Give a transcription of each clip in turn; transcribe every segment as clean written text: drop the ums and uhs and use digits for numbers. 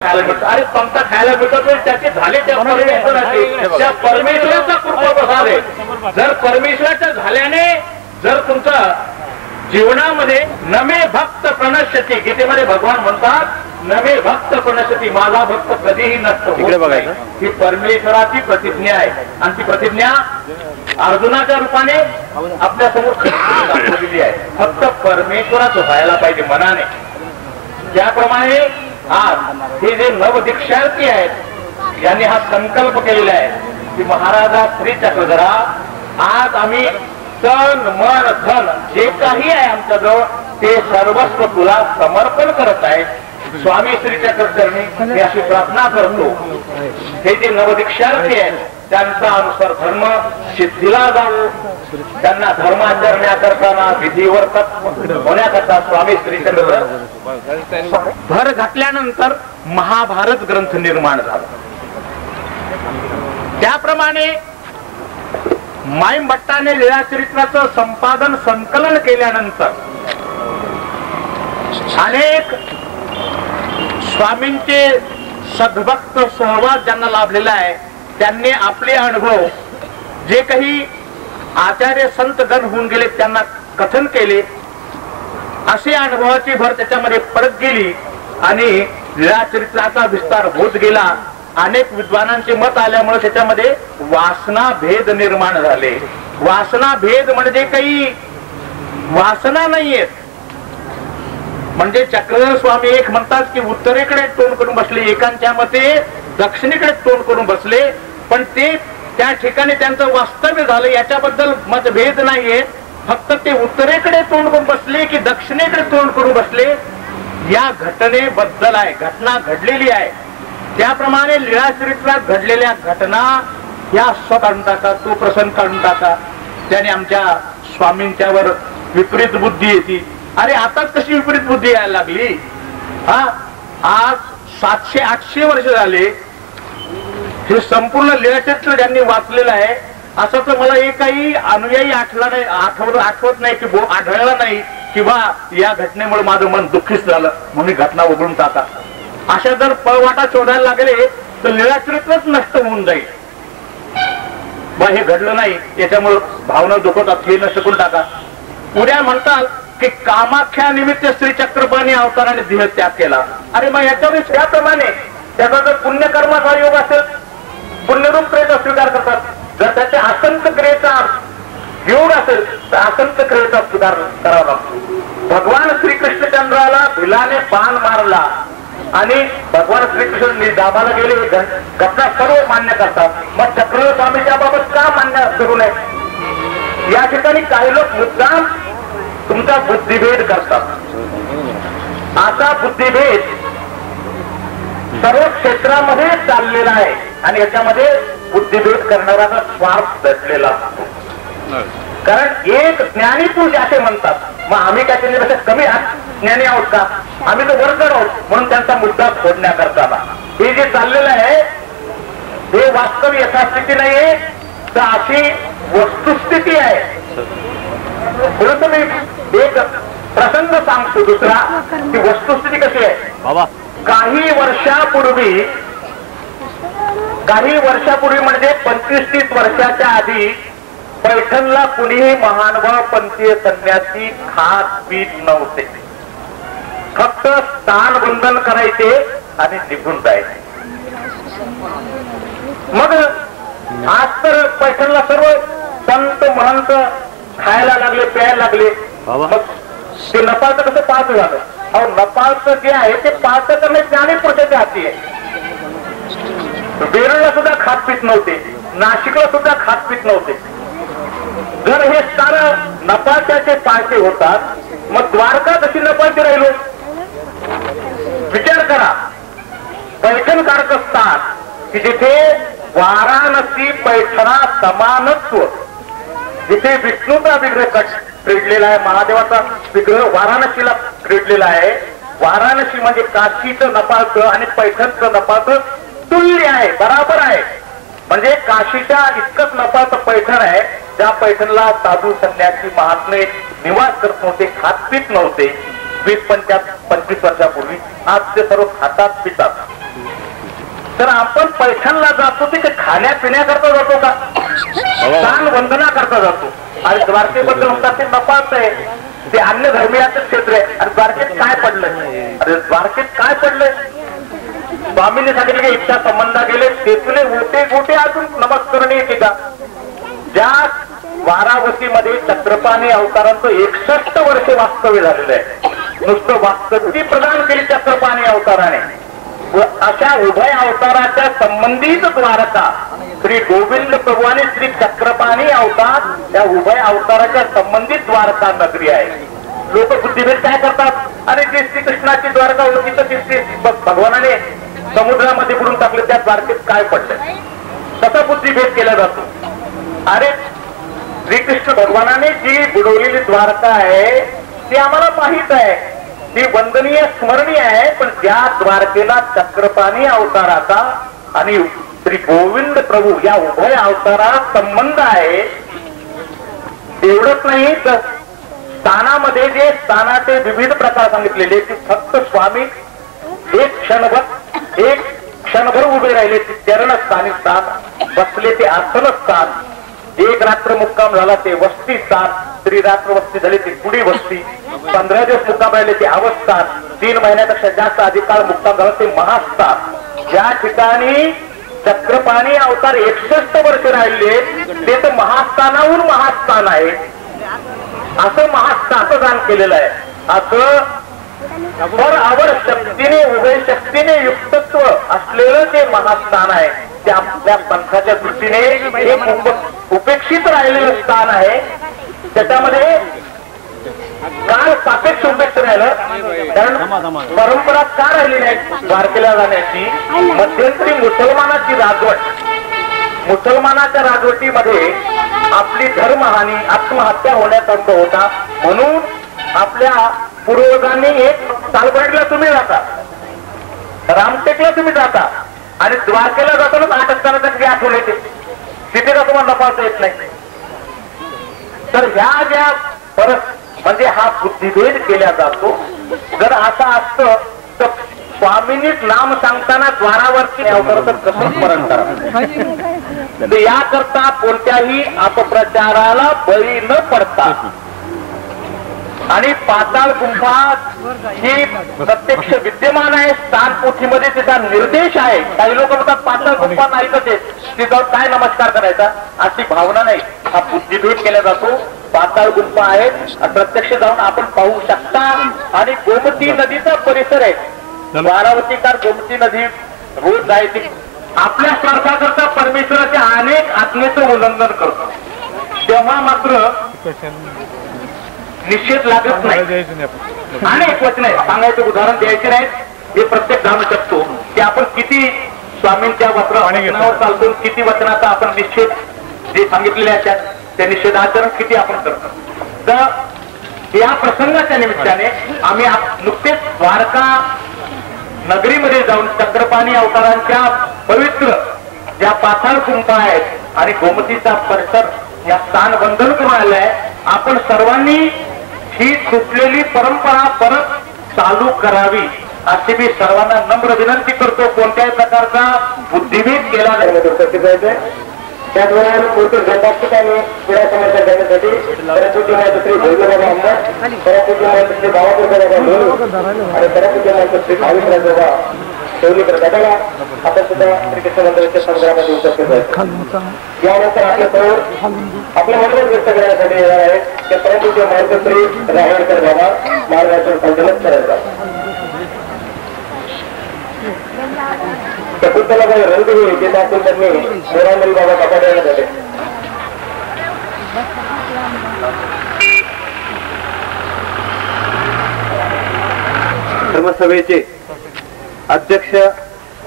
अरे पंखा खायला मिळतो त्याचे झाले त्या परमेश्वराचा कृपा बसावे. जर परमेश्वराच्या झाल्याने जर तुमचा जीवनामध्ये नमे भक्त प्रणश्यती, गीतेमध्ये भगवान म्हणतात नमे भक्त प्रणश्यती, माझा भक्त कधीही नष्ट होत नाही. ही परमेश्वराची प्रतिज्ञा आहे आणि ती प्रतिज्ञा अर्जुनाच्या रूपाने आपल्या समोर दाखवलेली आहे. फक्त परमेश्वराच व्हायला पाहिजे मनाने. त्याप्रमाणे आज हे जे नवदीक्षार्थी आहेत यांनी हा संकल्प केलेला आहे की महाराजा श्री चक्रधरा, आज आम्ही तन मन धन जे काही आहे आमच्याजवळ ते सर्वस्व तुला समर्पण करत आहे. स्वामी श्री चक्रधरनी मी अशी प्रार्थना करतो, हे जे नवदीक्षार्थी आहेत त्यांचा अनुसार धर्म सिद्धीला जाऊ, त्यांना धर्माचरण्या करताना विधीवर होण्याकरता स्वामी श्री चक्रधर भर घातल्यानंतर महाभारत ग्रंथ निर्माण झाला. त्याप्रमाणे माईम भट्टाने लीळाचरित्राचं संपादन संकलन केल्यानंतर अनेक स्वामींचे सद्भक्त सहवास ज्यांना लाभलेला आहे त्यांनी आपले अनुभव जे काही आचार्य संत गण होऊन गेले त्यांना कथन केले. असे अनुभवाची भर त्याच्यामध्ये पडत गेली आणि लीळाचरित्राचा विस्तार होत गेला. अनेक विद्वानांचे मत आल्यामुळे त्याच्यामध्ये वासना भेद निर्माण झाले. वासना भेद म्हणजे काही वासना नाहीयेत. म्हणजे चक्रधर स्वामी एक म्हणतात की उत्तरेकडे तोंड करून बसले, एकांच्या मते दक्षिणेकडे तोंड करून बसले, पण ते त्या ठिकाणी त्यांचं वास्तव्य झालं याच्याबद्दल मतभेद नाहीये. फक्त ते उत्तरेकडे तोंड करून बसले की दक्षिणेकडे तोंड करून बसले या घटनेबद्दल आहे. घटना घडलेली आहे. त्याप्रमाणे लीळाचरित्रात घडलेल्या घटना या काढून टाका, तो प्रसंग काढून टाका. त्याने आमच्या स्वामींच्यावर विपरीत बुद्धी येते. अरे आताच कशी विपरीत बुद्धी यायला लागली? आज 700-800 वर्ष झाले हे संपूर्ण लीळाचरित्र ज्यांनी वाचलेलं आहे असं तर मला एकही अनुयायी आठवत नाही की आढळला नाही किंवा या घटनेमुळे माझं मन दुःखित झालं म्हणून घटना उघडून टाका. अशा जर पळवाटा शोधायला लागले तर लीळाचरित्रच नष्ट होऊन जाईल. बा हे घडलं नाही याच्यामुळे भावना दुखवतात हे नष्ट करून टाका. उद्या म्हणतात की कामाख्या निमित्त श्री चक्रपाणी अवताराने देह त्याग केला. अरे मग याच्यावर त्याप्रमाणे त्याचा जर पुण्यकर्माचा योग असेल पुण्यरूप क्रियेचा स्वीकार करतात. जर त्याच्या असंत क्रियेचा योग असेल तर असंत क्रियेचा स्वीकार करावा लागतो. भगवान श्रीकृष्णचंद्राला भिलाने बाण मारला आणि भगवान श्रीकृष्ण दाबाला गेले, घटना सर्व मान्य करतात. मग चक्रधर स्वामीच्या बाबत का मान्य करू नये? या ठिकाणी काही लोक मुद्दाम तुमचा बुद्धिभेद करतात. असा बुद्धिभेद सर्व क्षेत्रामध्ये चाललेला आहे आणि याच्यामध्ये बुद्धिभेद करणारा स्वार्थ दडलेला असतो. कारण एक ज्ञानी पुरुष असे म्हणतात, मग आम्ही काय त्यांच्यापेक्षा कमी ज्ञानी आहोत का? आम्ही तर वरचढ आहोत म्हणून त्यांचा मुद्दा फोडण्याकरता हे जे चाललेलं आहे हे वास्तव यथास्थिती नाहीये तर अशी वस्तुस्थिती आहे. परंतु मी एक प्रसंग सांगतो दुसरा की वस्तुस्थिती कशी आहे. बाबा काही वर्षापूर्वी म्हणजे 25-30 वर्षाच्या आधी पैठणला कुणीही महानुभाव पंथीय संन्यासी खात पीत नव्हते. फक्त स्थानबंधन करायचे आणि निघून जायचे. मग आज तर पैठणला सर्व संत महंत खायला लागले, प्यायला लागले. मग ते नेपाळचं कसं पाच झालं? अहो नेपाळचं जे आहे ते पाच करणे ज्ञानी पुरुषाच्या हाती आहे. वेरूळला सुद्धा खात पीत नव्हते, नाशिकला सुद्धा खात पीत नव्हते. जर हे सारं नेपाळच्या पाळते होतात मग द्वारका कशी नेपाळची राहिलो? विचार करा. पैठण सारखं स्थान की जिथे वाराणसी पैठणा समानत्व, जिथे विष्णूचा विग्रह क्रीडलेला आहे, महादेवाचा विग्रह वाराणसीला क्रीडलेला आहे. वाराणसी म्हणजे काशीचं नेपाळचं आणि पैठणचं नेपाळचं तुल्य आहे, बराबर आहे. म्हणजे काशीच्या इतकंच नेपाळचं पैठण आहे. ज्या पैठणला साधू संन्यासी महात्मे निवास करत नव्हते, खात पीत नव्हते 20-25 वर्षापूर्वी. आज ते सर्व खातात पितात. तर आपण पैठणला जातो ते खाण्यापिण्याकरता जातो का? दान वंदना करता जातो. आणि द्वारकेबद्दल म्हणतात ते नफाच आहे, ते अन्य धर्मियाचं क्षेत्र आहे. आणि द्वारकेत काय पडलंय? अरे द्वारकेत काय पडलंय? स्वामींनी सांगितलं की इच्छा संबंधा गेले तेथले गोटे गोटे अजून नमस्करणीय टीका. ज्या वारावतीमध्ये चक्रपाणी अवतारांचं 61 वर्ष वास्तव्य झालेलं आहे. नुसतं वास्तव्य प्रदान केली चक्रपाणी अवताराने. व अशा उभय अवताराच्या संबंधित द्वारका श्री गोविंद प्रभू आणि श्री चक्रपाणी अवतार या उभय अवताराच्या संबंधित द्वारका नगरी आहे. लोक बुद्धिभेद काय करतात? अरे जे श्रीकृष्णाची द्वारका होती तर ती भगवानाने समुद्रामध्ये बुडून टाकले, त्या द्वारकेत काय पडलं? तसा बुद्धिभेद केला जातो. अरे श्रीकृष्ण भगवानाने जी बुडवलेली द्वारका आहे ती आम्हाला माहित आहे, ती वंदनीय स्मरणीय आहे. पण ज्या द्वारकेला चक्रपाणी अवताराचा आणि श्री गोविंद प्रभू या उभय अवतारात संबंध आहे, एवढंच नाही तर स्थानामध्ये जे स्थानाचे विविध प्रकार सांगितलेले ते फक्त स्वामी एक क्षणभर उभे राहिले ते चरणस्थानी स्थान, बसले ते आसनस्थान, एक रात्र मुक्काम झाला ते वस्ती स्थान, त्रिरात्र वस्ती झाली ती पुढी वस्ती, 15 दिवस मुक्काम राहिले ते अवस्थान, 3 महिन्यापेक्षा जास्त अधिक काळ मुक्काम झाला ते महास्थान. ज्या ठिकाणी चक्रपाणी अवतार 61 वर्ष राहिले ते तर महास्थानाहून महास्थान आहे. असं महास्थान दान केलेलं आहे. असं आवर शक्तीने उभय शक्तीने युक्तत्व असलेलं ते महास्थान आहे. ते आपल्या पंथाच्या दृष्टीने एक उपेक्षित राहिलेलं स्थान आहे. त्याच्यामध्ये काळ सापेक्ष उपेक्ष राहिलं, कारण परंपरा का राहिली नाही द्वारकेला जाण्याची? मध्यंतरी मुसलमानाची राजवट, मुसलमानाच्या राजवटीमध्ये आपली धर्महानी आत्महत्या होण्याचा अनुभव होता. म्हणून आपल्या पूर्वजांनी एक सालबर्डला तुम्ही जाता, रामटेकला तुम्ही जाता आणि द्वारकेला जातानाच अटकताना कधी आठवण येते, तिथे का तुम्हाला नफावता येत नाही. तर ह्या ज्या परत म्हणजे हा बुद्धिभेद केला जातो. जर असं असतं तर स्वामींनीच नाम सांगताना द्वारावरती अवताराचं कसं स्मरण करा. याकरता कोणत्याही अपप्रचाराला बळी न पडता आणि पाताळ गुंफा ही प्रत्यक्ष विद्यमान आहे. स्थान पोथीमध्ये तिचा निर्देश आहे. काही लोक म्हणतात पाताळ गुंफा नाही तर तिथं काय नमस्कार करायचा, अशी भावना नाही. हा बुद्धिभेद केला जातो. पाताळ गुंफा आहे, प्रत्यक्ष जाऊन आपण पाहू शकता. आणि गोमती नदीचा परिसर आहे. वारावतीकार गोमती नदी रोज जायची. आपल्या स्वार्थाकरता परमेश्वराच्या अनेक आज्ञेचं उल्लंघन करतो, तेव्हा मात्र निषेध लागत नाही. अनेक वचने सांगायचं उदाहरण द्यायचे नाहीत, हे प्रत्येक जाणू शकतो की आपण किती स्वामींच्या वचनावर चालतो, किती वचनाचा आपण निषेध जे सांगितलेले आहेत त्या निषेधाचरण किती आपण करतो. तर या प्रसंगाच्या निमित्ताने आम्ही नुकतेच द्वारका नगरीमध्ये जाऊन चक्रपाणी अवतारांच्या पवित्र ज्या पाताळ गुंफा आहेत आणि गोमतीचा परिसर या स्थान वंदन करून आलाय. आपण सर्वांनी ही तुटलेली परंपरा परत चालू करावी अशी मी सर्वांना नम्र विनंती करतो. कोणत्याही प्रकारचा बुद्धिभेद केला नाही. त्याद्वारे ठिकाणी क्रीडा समाचार देण्यासाठी श्री भैरवबाबा अंबड, श्री बाबापूर आणि श्री भाविकराज बाबा शौलीकर गटाला आपण सुद्धा श्रीकृष्ण मंदिराच्या संग्रहामध्ये उपस्थित आहेत. यानंतर आपल्यासमोर आपल्या मंडळ व्यक्त करण्यासाठी येणार आहेत ते परंतु मार्गश्री राहणकर बाबा मार्गाचं संकलन करायचा. शकुंतलाबाई रणदिवे जे दाखवून त्यांनी मोरामरी बाबा बाबा देण्यात आले. धर्मसभेचे अध्यक्ष,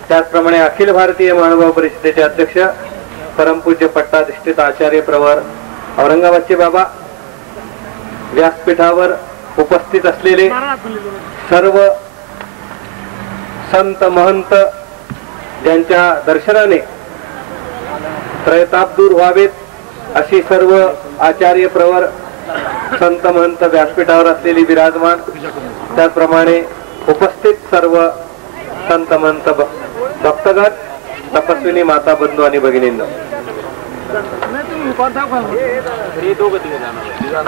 त्याचप्रमाणे अखिल भारतीय महानुभाव परिषदेचे अध्यक्ष परमपूज्य पट्टाधिष्ठित आचार्य प्रवर औरंगाबादचे बाबा, व्यासपीठावर उपस्थित असलेले सर्व संत महंत ज्यांच्या दर्शनाने त्रयताप दूर व्हावेत अशी सर्व आचार्य प्रवर संत महंत व्यासपीठावर असलेली विराजमान, त्याचप्रमाणे उपस्थित सर्व संत महंत भक्तगण, तपस्विनी माता बंधू आणि भगिनींनो,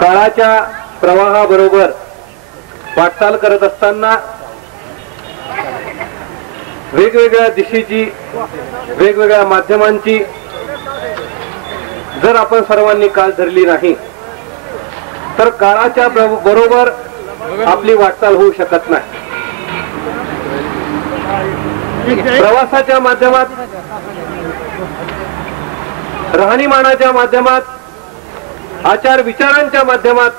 काळाच्या प्रवाहाबरोबर वाटचाल करत असताना वेगवेगळ्या दिशेची, वेगवेगळ्या माध्यमांची जर आपण सर्वांनी काल धरली नाही तर काळाच्या बरोबर आपली वाटचाल होऊ शकत नाही. प्रवासाच्या माध्यमात, राहणीमानाच्या माध्यमात, आचार विचारांच्या माध्यमात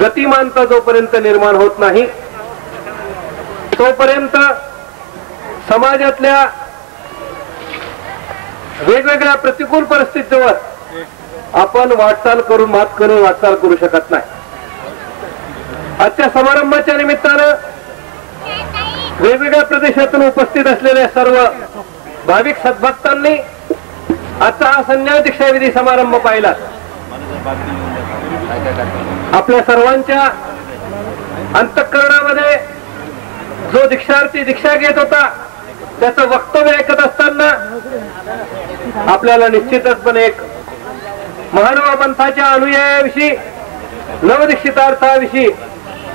गतिमानता जोपर्यंत निर्माण होत नाही तोपर्यंत समाजातल्या वेगवेगळ्या प्रतिकूल परिस्थितीवर आपण वाटचाल करून, मात करून वाटचाल करू शकत नाही. आजच्या समारंभाच्या निमित्तानं वेगवेगळ्या प्रदेशातून उपस्थित असलेल्या सर्व भाविक सद्भक्तांनी आजचा हा संन्यास दीक्षाविधी समारंभ पाहिला. आपल्या सर्वांच्या अंतःकरणामध्ये जो दीक्षार्थी दीक्षा घेत होता त्याचं वक्तव्य ऐकत असताना आपल्याला निश्चितचपणे एक महानुभाव पंथाच्या अनुयायाविषयी, नवदीक्षितार्थाविषयी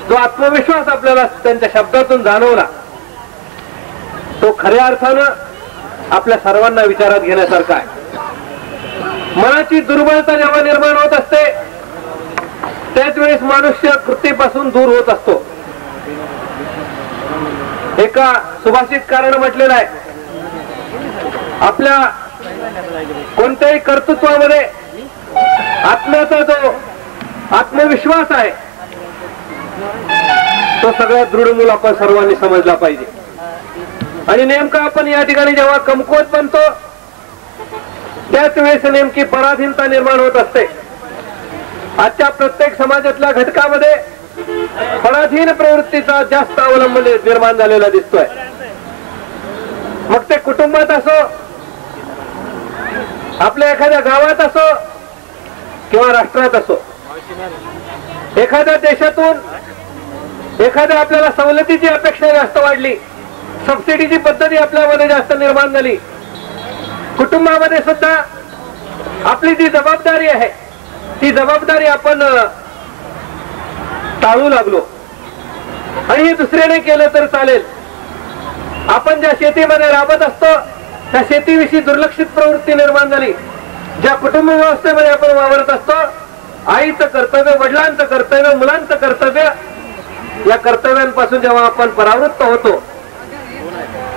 जो आत्मविश्वास आपल्याला त्यांच्या शब्दातून जाणवला तो खऱ्या अर्थानं आपल्या सर्वांना विचारात घेण्यासारखा आहे. मनाची दुर्बलता जेव्हा निर्माण होत असते त्याच वेळेस मनुष्य कृतीपासून दूर होत असतो. एका सुभाषितकारानं म्हटलेलं आहे, आपल्या कोणत्याही कर्तृत्वामध्ये आत्म्याचा जो आत्मविश्वास आहे तो सगळ्यात दृढ मूल आपण सर्वांनी समजला पाहिजे. आणि नेमका आपण या ठिकाणी जेव्हा कमकुवत बनतो त्याच वेळेस नेमकी पराधीनता निर्माण होत असते. आजच्या प्रत्येक समाजातल्या घटकामध्ये पराधीन प्रवृत्तीचा जास्त अवलंब निर्माण झालेला दिसतोय. मग ते कुटुंबात असो, आपल्या एखाद्या गावात असो किंवा राष्ट्रात असो, एखाद्या देशातून एखाद्या आपल्याला सवलतीची अपेक्षा जास्त वाढली, सबसिडीची पद्धती आपल्यामध्ये जास्त निर्माण झाली, कुटुंबामध्ये सुद्धा आपली जी जबाबदारी आहे ती जबाबदारी आपण टाळू लागलो. आणि हे दुसऱ्याने केलं तर चालेल. आपण ज्या शेतीमध्ये राबत असतो त्या शेतीविषयी दुर्लक्षित प्रवृत्ती निर्माण झाली. ज्या कुटुंब व्यवस्थेमध्ये आपण वावरत असतो, आईचं कर्तव्य, वडिलांचं कर्तव्य, मुलांचं कर्तव्य, या कर्तव्यांपासून जेव्हा आपण परावृत्त होतो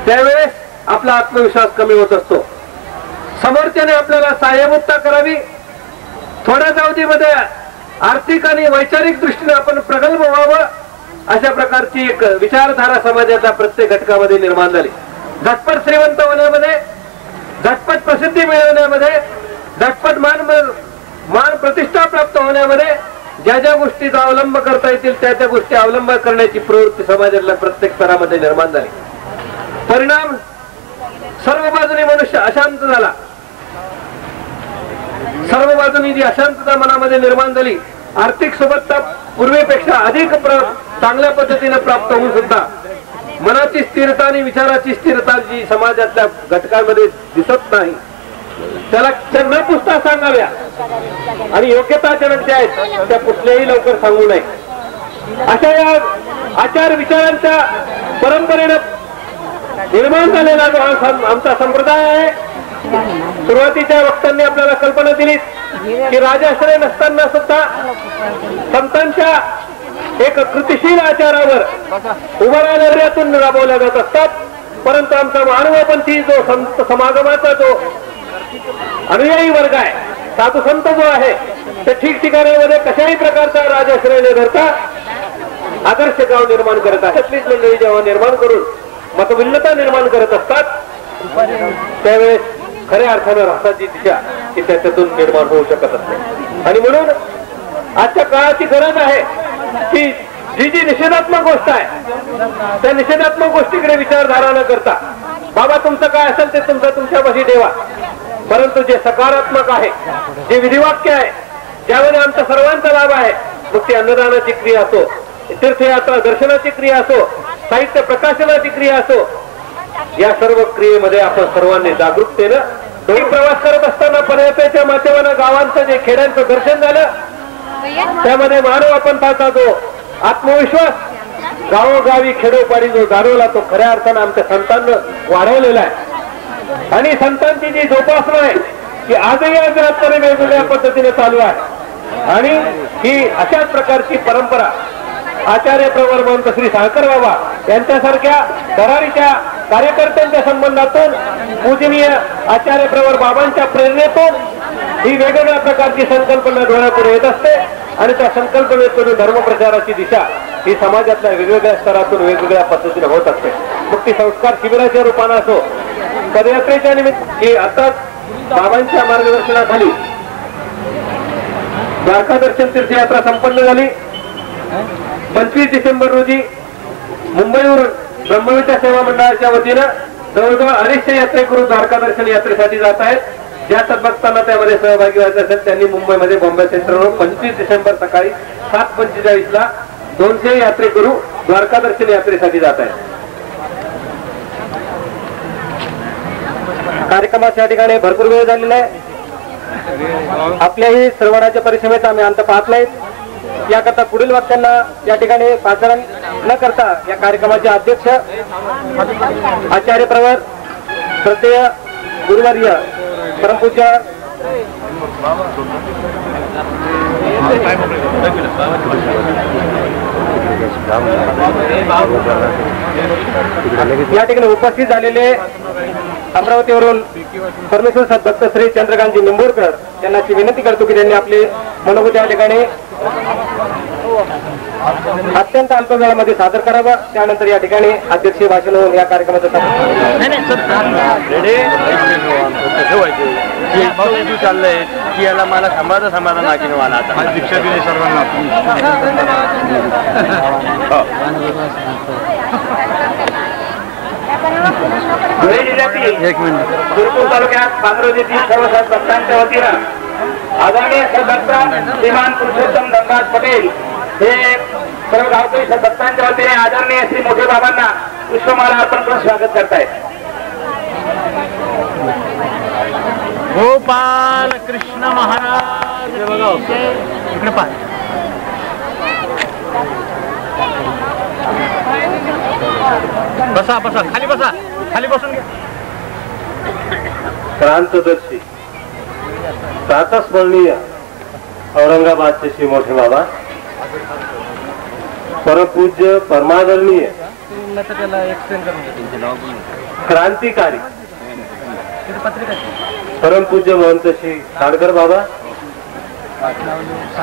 त्यावेळेस आपला आत्मविश्वास कमी होत असतो. समोरच्याने आपल्याला सहाय्यभूतता करावी, थोड्या जावधीमध्ये आर्थिक आणि वैचारिक दृष्टीने आपण प्रगल्भ व्हावं, अशा प्रकारची एक विचारधारा समाजाच्या प्रत्येक घटकामध्ये निर्माण झाली. झटपट श्रीमंत होण्यामध्ये, झटपट प्रसिद्धी मिळवण्यामध्ये, झटपट मान प्रतिष्ठा प्राप्त होण्यामध्ये ज्या ज्या गोष्टीचा अवलंब करता येतील त्या त्या गोष्टी अवलंब करण्याची प्रवृत्ती समाजातल्या प्रत्येक स्तरामध्ये निर्माण झाली. परिणाम सर्व बाजूने मनुष्य अशांत झाला. सर्व बाजूनी जी अशांतता मनामध्ये निर्माण झाली, आर्थिक सोबतता पूर्वीपेक्षा अधिक चांगल्या पद्धतीने प्राप्त होऊन सुद्धा मनाची स्थिरता आणि विचाराची स्थिरता जी समाजातल्या घटकांमध्ये दिसत नाही त्याला न पुसता सांगाव्या आणि योग्यताजनक ज्या आहेत त्या कुठल्याही लवकर सांगू नये. अशा या आचार विचारांच्या परंपरेनं निर्माण झालेला जो आमचा संप्रदाय आहे, सुरुवातीच्या वक्त्यांनी आपल्याला कल्पना दिली की राजाश्रय नसताना सुद्धा संतांच्या एक कृतिशील आचारावर उभा राहण्यातून राबवल्या जात असतात. परंतु आमचा मानवपंथी जो संत समागमाचा जो अनुयायी वर्ग आहे, साधू संत जो आहे, ते ठिकठिकाणामध्ये कशाही प्रकारचा राजाश्रय न धरता आदर्श गाव निर्माण करत आहे. त्यातलीच मंडळी जेव्हा निर्माण करून मतभिन्नता निर्माण करत असतात त्यावेळेस खऱ्या अर्थानं राष्ट्राची दिशा ही त्याच्यातून निर्माण होऊ शकत असते. आणि म्हणून आजच्या काळाची गरज आहे की जी जी निषेधात्मक गोष्ट आहे त्या निषेधात्मक गोष्टीकडे विचारधारा न करता, बाबा तुमचं काय असेल ते तुमच्यापाशी ठेवा, परंतु जे सकारात्मक आहे, जे विधिवाक्य आहे, ज्यामध्ये आमचा सर्वांचा लाभ आहे, मग ती अन्नदानाची क्रिया असो, तीर्थयात्रा दर्शनाची क्रिया असो, साहित्य प्रकाशनाची क्रिया असो, या सर्व क्रियेमध्ये आपण सर्वांनी जागरूकतेनं दोन्ही प्रवास करत असताना पदयात्रेच्या माध्यमानं गावांचं जे खेड्यांचं दर्शन झालं, त्यामध्ये मानव आपण पाहता जो आत्मविश्वास गावोगावी खेडोपाडी जो जाणवला तो खऱ्या अर्थानं आमच्या संतांना वाढवलेला आहे. आणि संतांची जी जोपासना आहे की आजही आजरातमध्ये वेगवेगळ्या पद्धतीने चालू आहे. आणि ही अशाच प्रकारची परंपरा आचार्य प्रवर महंत श्री साळकर बाबा यांच्यासारख्या दरारीच्या कार्यकर्त्यांच्या संबंधातून पूजनीय आचार्य प्रवर बाबांच्या प्रेरणेतून ही वेगवेगळ्या प्रकारची संकल्पना डोळ्यापुढे येत असते. आणि त्या संकल्पनेतून धर्मप्रचाराची दिशा ही समाजातल्या वेगवेगळ्या स्तरातून वेगवेगळ्या पद्धतीने होत असते. मग ती संस्कार शिबिराच्या रूपानं असो, पदयात्रेच्या निमित्त ही आताच बाबांच्या मार्गदर्शनाखाली द्वारका दर्शन तीर्थयात्रा संपन्न झाली. 25 डिसेंबर रोजी मुंबईवरून ब्रह्मविद्या सेवा मंडळाच्या वतीनं जवळजवळ 250 यात्रेकरू द्वारका दर्शन यात्रेसाठी जात आहेत. ज्या सद्भक्तांना त्यामध्ये सहभागी व्हायचं असेल त्यांनी मुंबईमध्ये बॉम्बे सेंटरवरून 25 डिसेंबर सकाळी 7:45 200 यात्रेकरू द्वारका दर्शन यात्रेसाठी जात आहेत. कार्यक्रमाच्या ठिकाणी भरपूर वेळ झालेला आहे. आपल्याही श्रवणाच्या परिश्रमेचा आम्ही अंत पाहत नाहीत. याकरता पुढील वाक्यांना या ठिकाणी पाचारण न करता या कार्यक्रमाचे अध्यक्ष आचार्य प्रवर श्रद्धेय गुरुवर्य परमपूज्य या ठिकाणी उपस्थित झालेले अमरावतीवरून परमेश्वर सद्भक्त श्री चंद्रकांतजी निंबोरकर यांना विनंती करतो की त्यांनी आपले मनोगत या ठिकाणी अत्यंत अल्प वेळामध्ये सादर करावा. त्यानंतर या ठिकाणी अध्यक्षीय भाषण होऊन या कार्यक्रमाचं चाललंय की याला मला समाधान लागेल. मला आता शिक्षा दिली सर्वांना. धुळे जिल्ह्यातील शिरपूर तालुक्यात पांढरोज येथील सर्व सद्भक्तांच्या वतीनं आदरणीय सद्भक्त श्रीमान पुरुषोत्तम धनराज पटेल हे सर्व गावकरी सद्भक्तांच्या वतीने आदरणीय श्री मोठे बाबांना पुष्पमाला अर्पण करून स्वागत करतायत. गोपाल कृष्ण महाराज इकडे पाहा. बसा बसा, खाली बसा, खाली बसून घ्या. क्रांतदर्शी प्रातस्मरणीय औरंगाबादचे श्री मोठे बाबा, परमपूज्य परमादरणीय क्रांतिकारी परमपूज्य महंत श्री साळकर बाबा,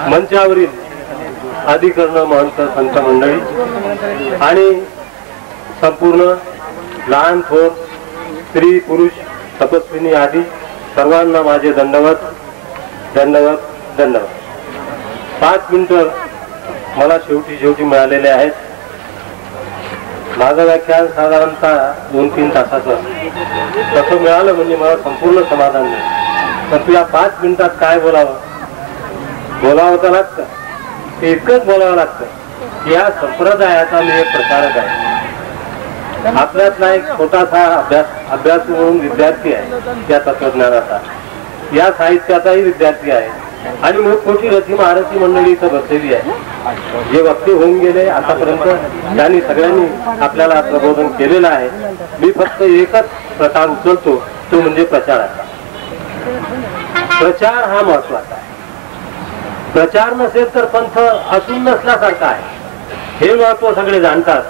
मंचावरील अधिकरण महंत संत मंडळी आणि संपूर्ण लहान थोर स्त्री पुरुष तपस्विनी आदी सर्वांना माझे दंडवत दंडवत दंडवत. 5 मिनिटं मला शेवटी मिळालेले आहेत. माझं व्याख्यान साधारणतः 2-3 तासाचं तसं मिळालं म्हणजे मला संपूर्ण समाधान नाही. पण तुला 5 मिनिटात काय बोलावं तर लागतं. ते इतकंच बोलावं लागतं की या संप्रदायाचा मी एक प्रचारक आहे. आपल्यातला एक छोटासा अभ्यास म्हणून विद्यार्थी आहे या तत्वज्ञानाचा, या साहित्याचाही विद्यार्थी आहे आणि मोठी रथी महारथी मंडळी इथं बसलेली आहे. जे वक्ते होऊन गेले आतापर्यंत त्यांनी सगळ्यांनी आपल्याला प्रबोधन केलेलं आहे. मी फक्त एकच प्रकार उचलतो, तो म्हणजे प्रचाराचा. प्रचार हा महत्वाचा आहे. प्रचार नसेल तर पंथ असून नसल्यासारखा आहे हे महत्व सगळे जाणतात.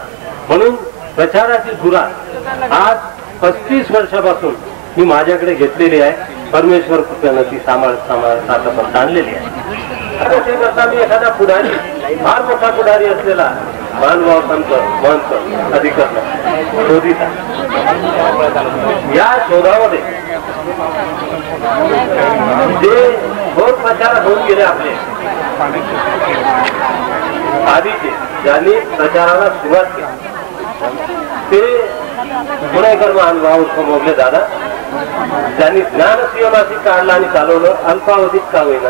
म्हणून प्रचाराची सुरुवात आज 35 वर्षापासून मी माझ्याकडे घेतलेली आहे. परमेश्वर कृपेनं ती सांभाळत आतापर्यंत आणलेली आहे. मी एखादा पुढारी, फार मोठा पुढारी असलेला मानभाव संत महंत अधिकरण शोधित आहे. या शोधामध्ये जे बहुत प्रचार होऊन गेले आपले आधीचे, ज्यांनी प्रचाराला सुरुवात केली ते पुणेकर महानुभाव मोगले दादा, त्यांनी ज्ञानसिंह मासिक काढलं आणि चालवलं अल्पावधीत का होईना.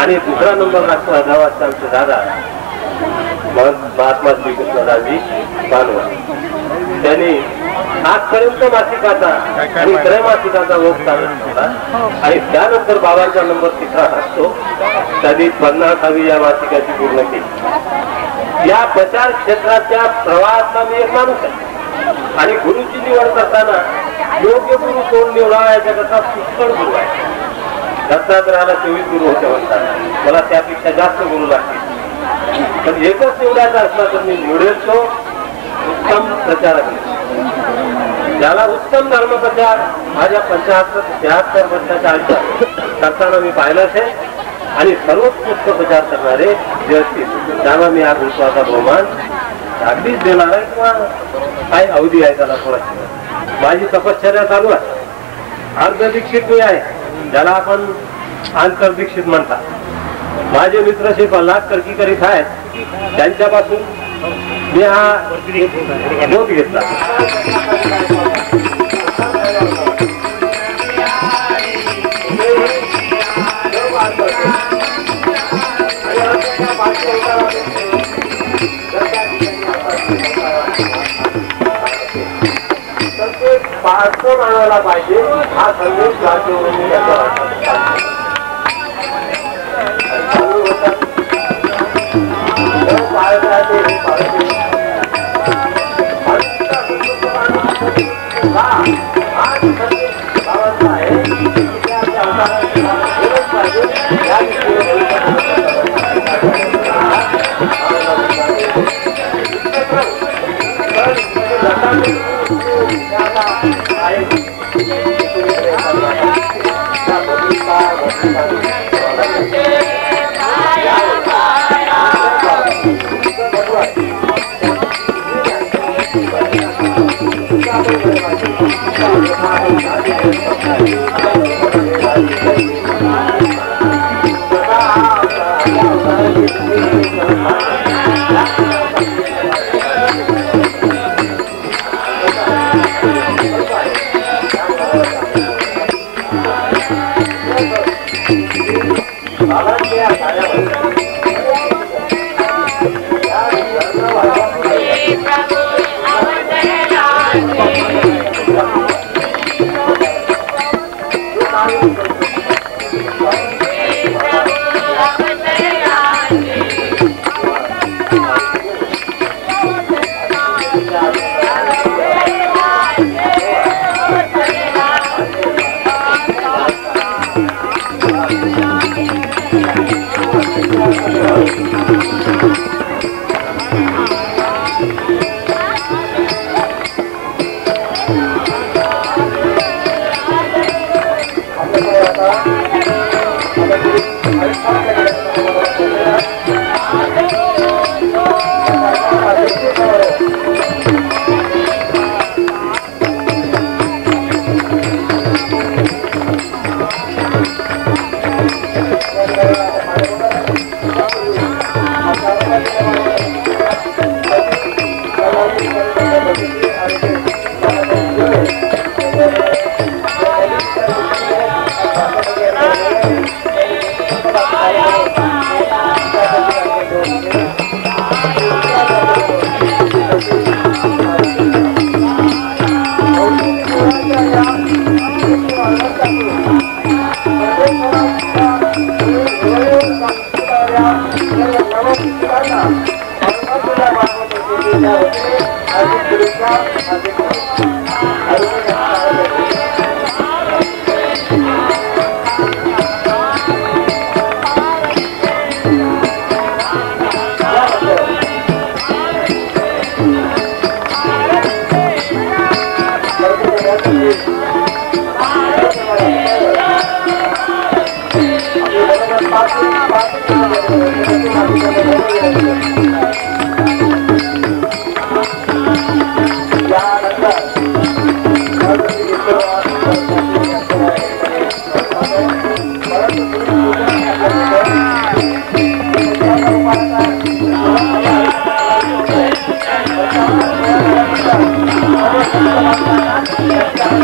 आणि दुसरा नंबर लागतो हैदराबादचे आमचे दादा महात्मा श्रीकृष्णदासजी बानवा, त्यांनी आजपर्यंत मासिकाचा आणि त्रैमासिकाचा ओघ चालत होता आणि त्यानंतर बाबांचा नंबर तिसरा असतो. त्यांनी 50वी या मासिकाची पूर्ण केली. या प्रचार क्षेत्राच्या प्रवाहातला मी एक माणूस आहे आणि गुरुची निवड करताना योग्य गुरु कोण निवडावा याच्याकरता पुष्कळ गुरु आहे. दत्तात्रयाला 24 गुरु होते म्हणतात, मला त्यापेक्षा जास्त गुरु लागतील, पण एकच निवडायचा असला तर मी निवडेल तो उत्तम प्रचारक. ज्याला उत्तम धर्मप्रचार माझ्या 75-76 वर्षाच्या आयुष्यात करताना मी पाहिलंच आहे आणि सर्वोत्कृष्ट प्रचार करणारे जे असतील त्यांना मी हा गुरुत्वाचा बहुमान अगदीच देणार आहे किंवा काही अवधी आहे त्याला थोडा. माझी तपश्चर्या चालू आहे. अर्धदीक्षित मी आहे, ज्याला आपण आंतरदीक्षित म्हणतात. माझे मित्र श्री प्रल्हाद कर्की करीत आहेत, त्यांच्यापासून मी हा बोध घेतला. पार्श्व मानवाला पाहिजे हा संदेश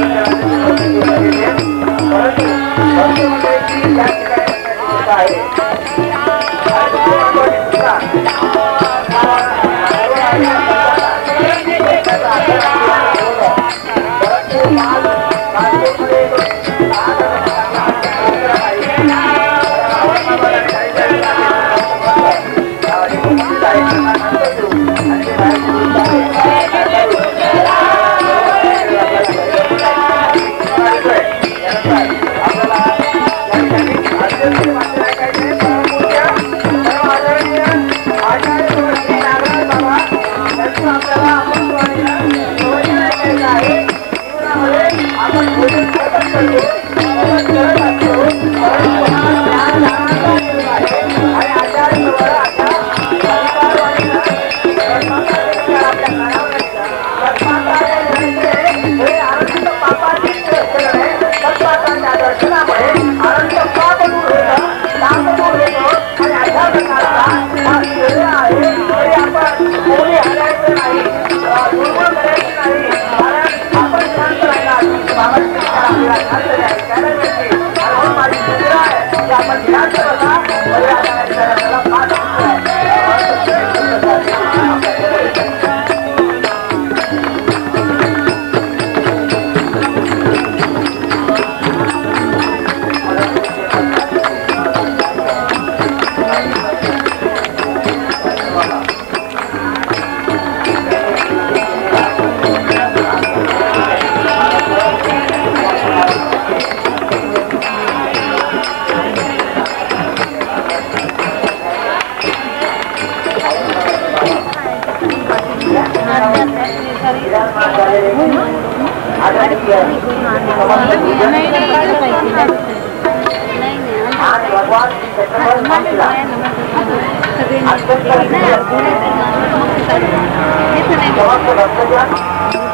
Thank you.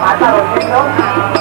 माता